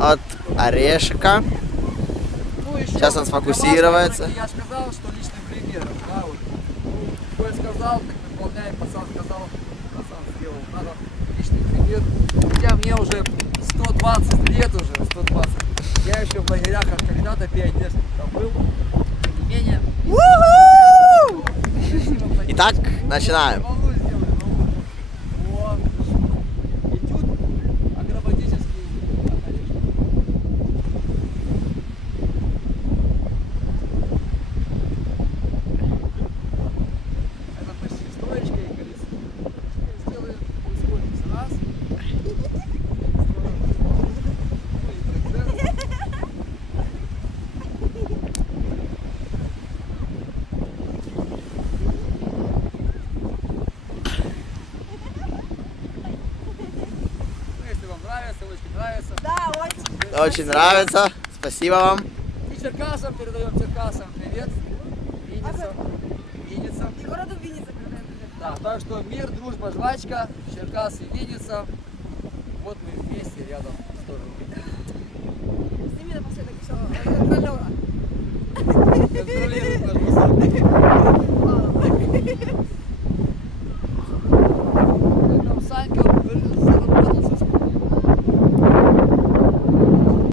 от орешка. Ну, еще Сейчас он сфокусируется. Я сказал, что личным примером, да, вот. Кто сказал, так выполняем, пацан сказал, пацан сделал. Надо личный пример. Хотя мне уже 120 лет уже, 120. Я еще в лагерях когда-то пионерских там был. Тем не менее. Итак, начинаем. Волну сделали, ну, вот. Этюд акробатический. Это почти стоечка, и говорится. Сделаем, ускоримся. Раз. Ну, если вам нравится, очень нравится. Да, очень. Очень нравится. Спасибо вам. И Черкасам передаем Черкасам привет. Винницам. Винницам. И городу Винница передаем привет. Да, так что мир, дружба, жвачка, Черкасы, Винница. Вот мы вместе рядом в сторону. Сними напоследок все контролера. Контролируем наш посадок. Ладно.